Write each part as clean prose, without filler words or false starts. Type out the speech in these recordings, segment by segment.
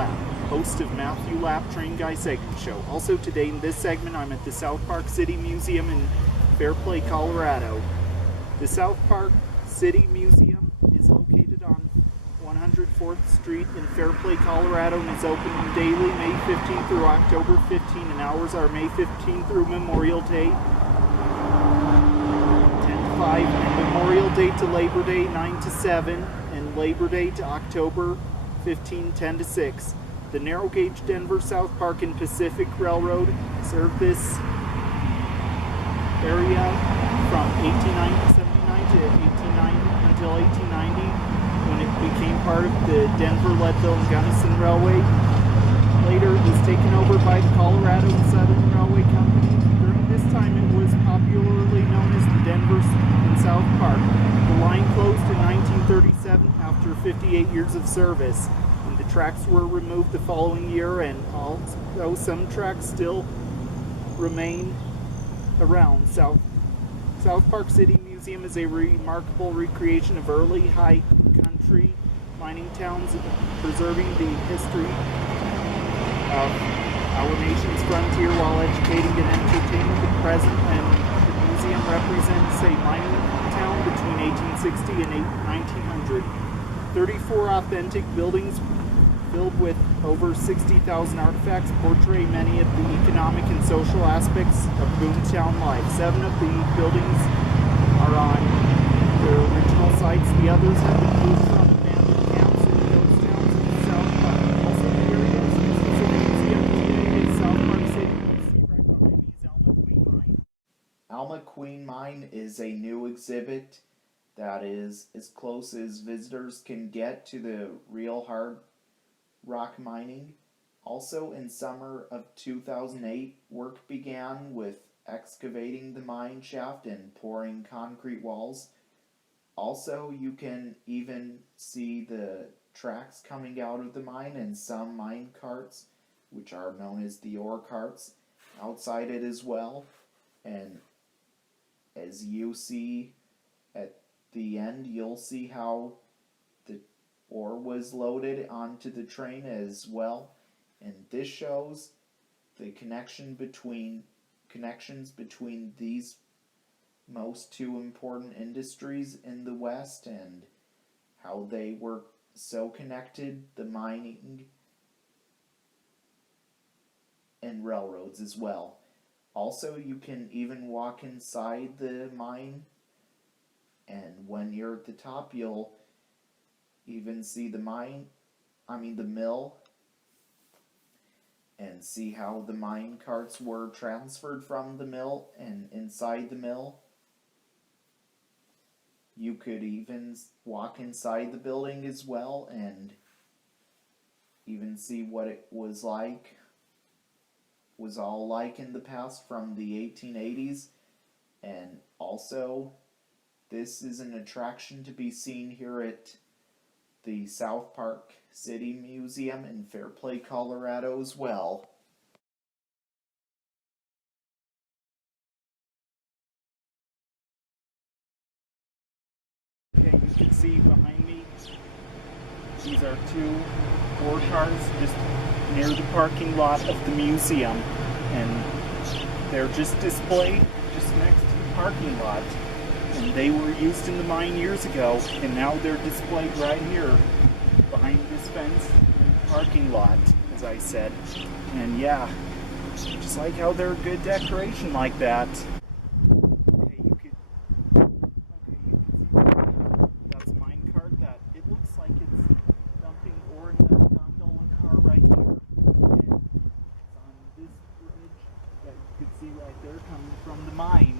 Lapp, host of Matthew Lapp Train Guy Segment Show. Also today in this segment, I'm at the South Park City Museum in Fairplay, Colorado. The South Park City Museum is located on 104th Street in Fairplay, Colorado, and is open daily May 15th through October 15th, and hours are May 15th through Memorial Day, 10 to 5, and Memorial Day to Labor Day, 9 to 7, and Labor Day to October 15, 10 to 6. The narrow gauge Denver, South Park, and Pacific Railroad served this area from 1879 to 1890 until 1890, when it became part of the Denver, Leadville, and Gunnison Railway. Later, it was taken over by the Colorado and Southern Railway Company. During this time, it was popularly known as the Denver and South Park. The line closed in 1937 after 58 years of service, and the tracks were removed the following year, and although some tracks still remain around, South Park City Museum is a remarkable recreation of early high country mining towns, preserving the history of our nation's frontier while educating and entertaining the present. And the museum represents a mining town between 1860 and 1900. 34 authentic buildings filled with over 60,000 artifacts portray many of the economic and social aspects of boomtown life. 7 of the buildings are on their original sites. The others have been moved from abandoned camps and ghost towns in the South Park. Also, the area is used as a museum today is South Park City. You see right behind me is Alma Queen Mine. Alma Queen Mine is a new exhibit that is as close as visitors can get to the real hard rock mining. Also, in summer of 2008, work began with excavating the mine shaft and pouring concrete walls. Also, you can even see the tracks coming out of the mine and some mine carts, which are known as the ore carts, outside it as well. And as you see at the end, you'll see how the ore was loaded onto the train as well. And this shows the connections between these most two important industries in the West and how they were so connected, the mining and railroads as well. Also, you can even walk inside the mine, and when you're at the top, you'll even see the mill, and see how the mine carts were transferred from the mill and inside the mill. You could even walk inside the building as well and even see what it was all like in the past from the 1880s. And also, this is an attraction to be seen here at the South Park City Museum in Fairplay, Colorado as well. Okay, you can see behind me, these are 2 ore cars just near the parking lot of the museum, and they're just displayed just next to the parking lot. And they were used in the mine years ago, and now they're displayed right here behind this fence in the parking lot, as I said. And yeah, just like how they're a good decoration like that. Okay, you can see that's a mine cart that it looks like it's dumping ore into the gondola car right here. And it's on this bridge that you can see right there coming from the mine.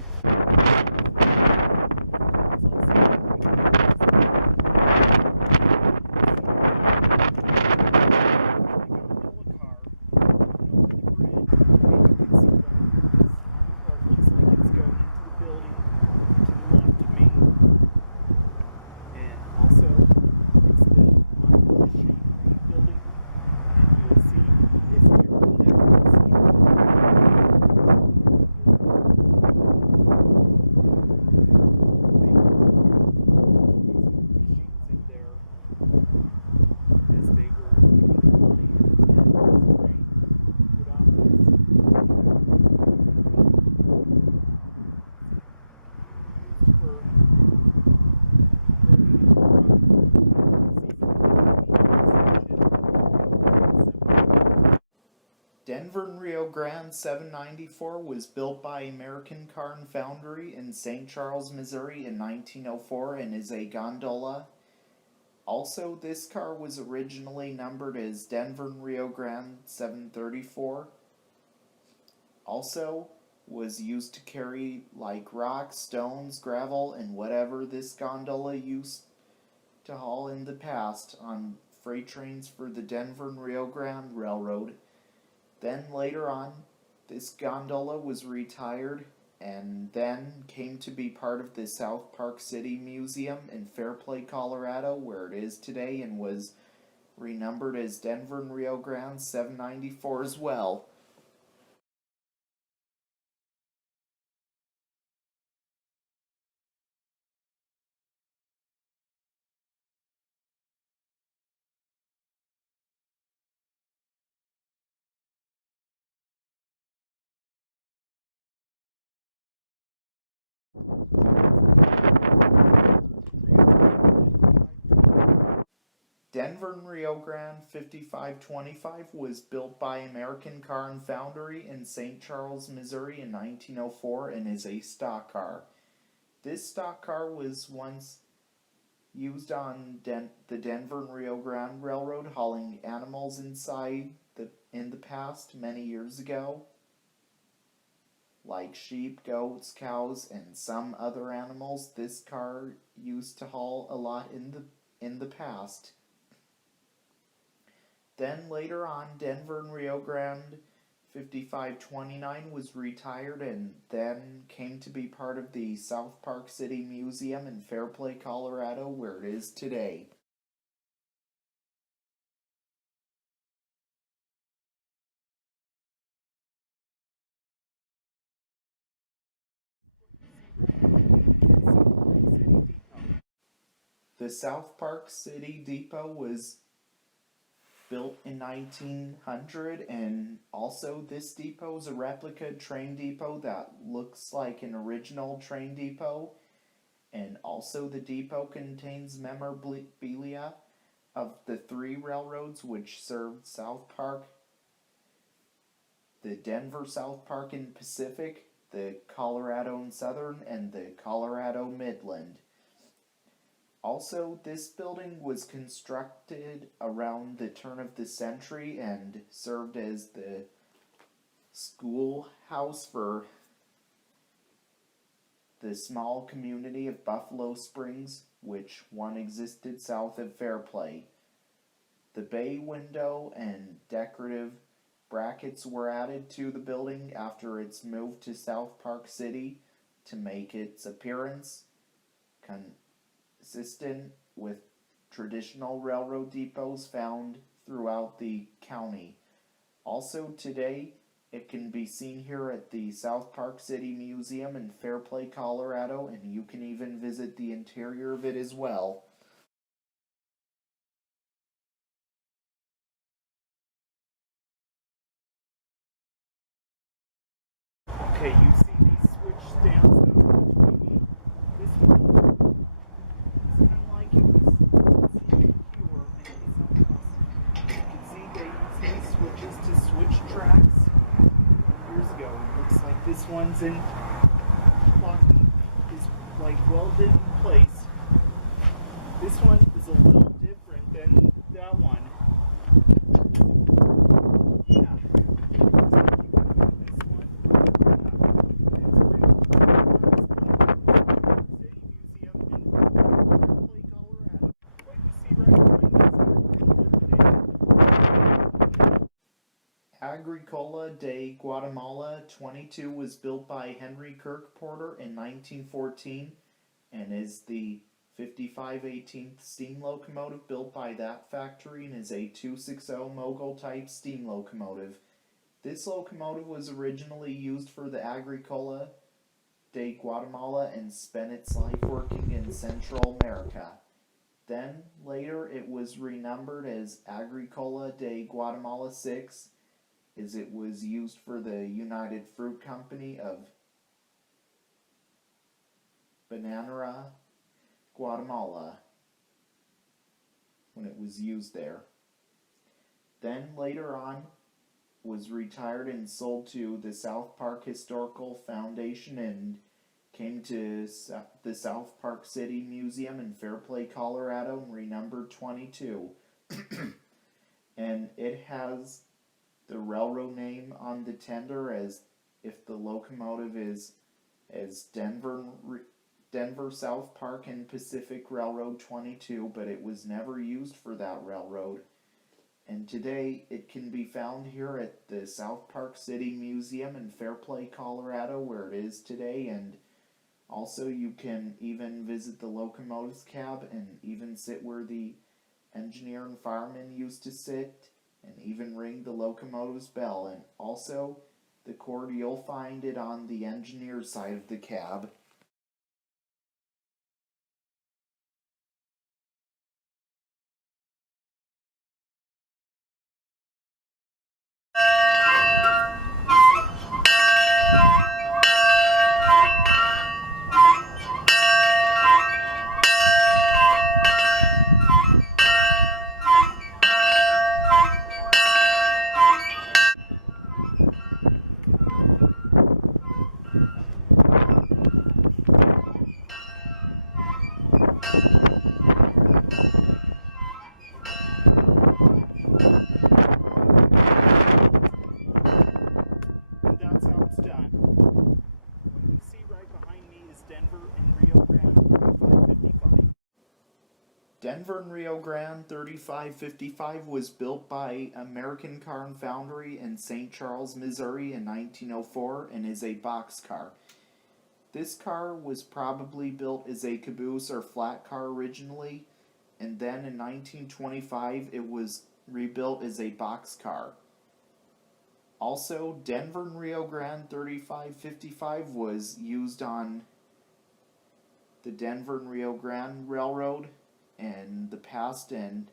Grande 794 was built by American Car and Foundry in St. Charles, Missouri in 1904 and is a gondola. Also, this car was originally numbered as Denver and Rio Grande 734. Also, was used to carry like rocks, stones, gravel, and whatever this gondola used to haul in the past on freight trains for the Denver and Rio Grande Railroad. Then later on, this gondola was retired and then came to be part of the South Park City Museum in Fairplay, Colorado, where it is today, and was renumbered as Denver and Rio Grande 794 as well. Denver and Rio Grande 5525 was built by American Car and Foundry in St. Charles, Missouri in 1904 and is a stock car. This stock car was once used on the Denver and Rio Grande Railroad, hauling animals in the past many years ago, like sheep, goats, cows, and some other animals. This car used to haul a lot in the past. Then later on, Denver and Rio Grande 5529 was retired and then came to be part of the South Park City Museum in Fairplay, Colorado, where it is today. The South Park City Depot was built in 1900, and also this depot is a replica train depot that looks like an original train depot, and also the depot contains memorabilia of the three railroads which served South Park: the Denver South Park and Pacific, the Colorado and Southern, and the Colorado Midland. Also, this building was constructed around the turn of the century and served as the schoolhouse for the small community of Buffalo Springs, which one existed south of Fairplay. The bay window and decorative brackets were added to the building after its move to South Park City to make its appearance consistent with traditional railroad depots found throughout the county. Also today, it can be seen here at the South Park City Museum in Fairplay, Colorado, and you can even visit the interior of it as well. Okay, you see these switch stands that are between this one. It's kind of like it was see they use these switches to switch tracks years ago. It looks like this one's in is like welded in place. This one is a little different than that one. Agricola de Guatemala 22 was built by Henry Kirk Porter in 1914 and is the 55/18th steam locomotive built by that factory and is a 260 mogul type steam locomotive. This locomotive was originally used for the Agricola de Guatemala and spent its life working in Central America. Then later it was renumbered as Agricola de Guatemala 6, as it was used for the United Fruit Company of Bananera, Guatemala, when it was used there. Then later on, was retired and sold to the South Park Historical Foundation and came to the South Park City Museum in Fairplay, Colorado, and renumbered 22. And it has the railroad name on the tender as if the locomotive is as Denver South Park and Pacific Railroad 22, but it was never used for that railroad. And today it can be found here at the South Park City Museum in Fairplay, Colorado, where it is today. And also you can even visit the locomotive's cab and even sit where the engineer and fireman used to sit and even ring the locomotive's bell. And also the cord, you'll find it on the engineer's side of the cab. Denver and Rio Grande 3555 was built by American Car and Foundry in St. Charles, Missouri in 1904 and is a boxcar. This car was probably built as a caboose or flat car originally, and then in 1925 it was rebuilt as a boxcar. Also, Denver and Rio Grande 3555 was used on the Denver and Rio Grande Railroad in the past and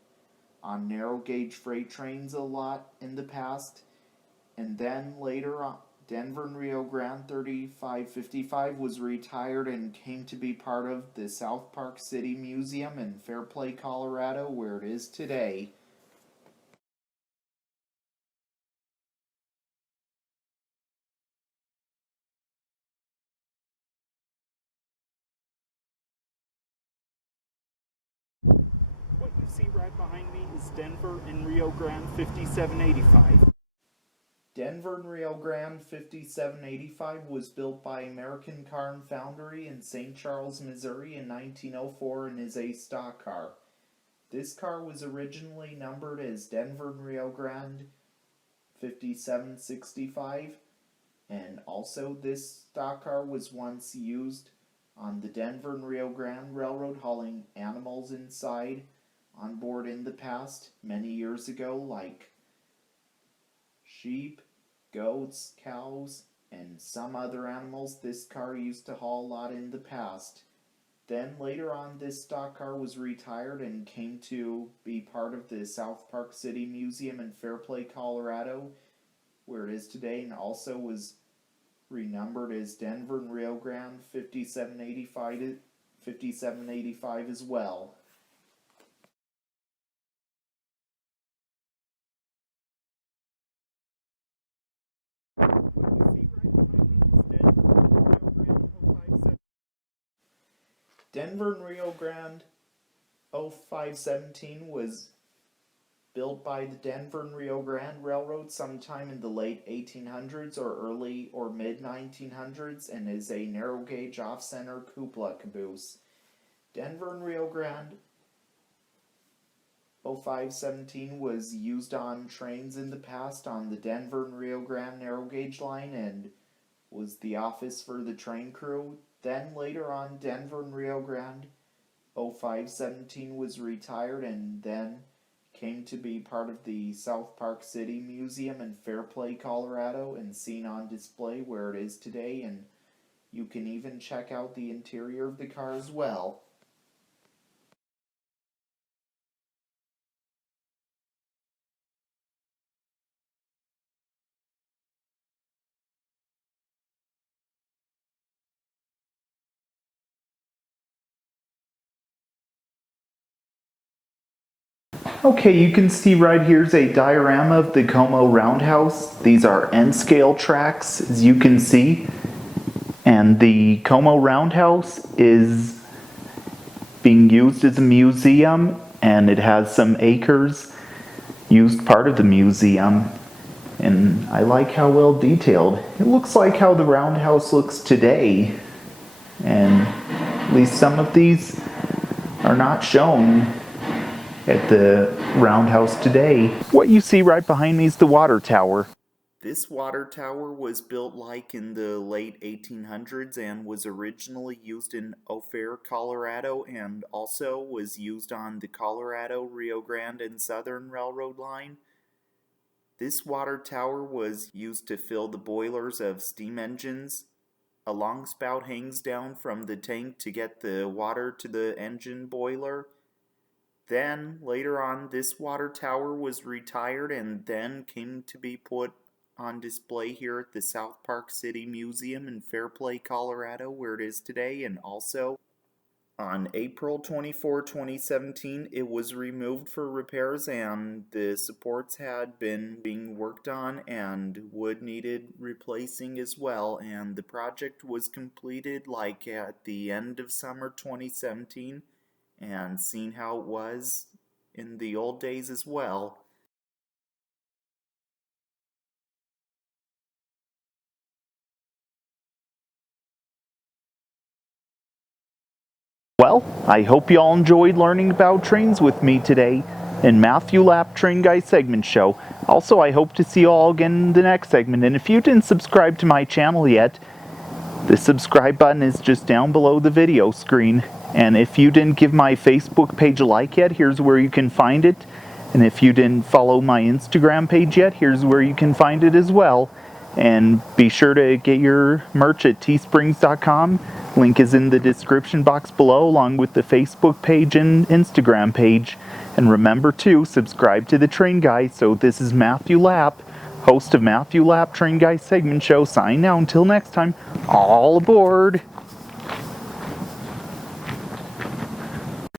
on narrow gauge freight trains a lot in the past. And then later on, Denver and Rio Grande 3555 was retired and came to be part of the South Park City Museum in Fairplay, Colorado, where it is today. What you see right behind me is Denver and Rio Grande 5785. Denver and Rio Grande 5785 was built by American Car and Foundry in St. Charles, Missouri in 1904 and is a stock car. This car was originally numbered as Denver and Rio Grande 5765, and also this stock car was once used on the Denver and Rio Grande Railroad, hauling animals inside on board in the past, many years ago, like sheep, goats, cows, and some other animals. This car used to haul a lot in the past. Then later on, this stock car was retired and came to be part of the South Park City Museum in Fairplay, Colorado, where it is today, and also was renumbered as Denver and Rio Grande 5785 as well. Denver and Rio Grande 0517 was built by the Denver and Rio Grande Railroad sometime in the late 1800s or early or mid 1900s and is a narrow gauge off center cupola caboose. Denver and Rio Grande 0517 was used on trains in the past on the Denver and Rio Grande narrow gauge line and was the office for the train crew. Then later on, Denver and Rio Grande 0517 was retired and then came to be part of the South Park City Museum in Fairplay, Colorado, and seen on display where it is today, and you can even check out the interior of the car as well. Okay, you can see right here's a diorama of the Como Roundhouse. These are N-scale tracks, as you can see. And the Como Roundhouse is being used as a museum, and it has some acres used part of the museum. And I like how well detailed. It looks like how the roundhouse looks today. And at least some of these are not shown at the roundhouse today. What you see right behind me is the water tower. This water tower was built like in the late 1800s and was originally used in Ophir, Colorado, and also was used on the Colorado, Rio Grande, and Southern Railroad line. This water tower was used to fill the boilers of steam engines. A long spout hangs down from the tank to get the water to the engine boiler. Then, later on, this water tower was retired and then came to be put on display here at the South Park City Museum in Fairplay, Colorado, where it is today. And also, on April 24, 2017, it was removed for repairs and the supports had been being worked on and wood needed replacing as well. And the project was completed like at the end of summer 2017. And seeing how it was in the old days as well. Well, I hope you all enjoyed learning about trains with me today in Matthew Lapp Train Guy segment show. Also, I hope to see you all again in the next segment. And if you didn't subscribe to my channel yet, the subscribe button is just down below the video screen. And if you didn't give my Facebook page a like yet, here's where you can find it. And if you didn't follow my Instagram page yet, here's where you can find it as well. And be sure to get your merch at teesprings.com. Link is in the description box below, along with the Facebook page and Instagram page. And remember to subscribe to the Train Guy. So this is Matthew Lapp, host of Matthew Lapp Train Guy segment show. Signing out until next time. All aboard!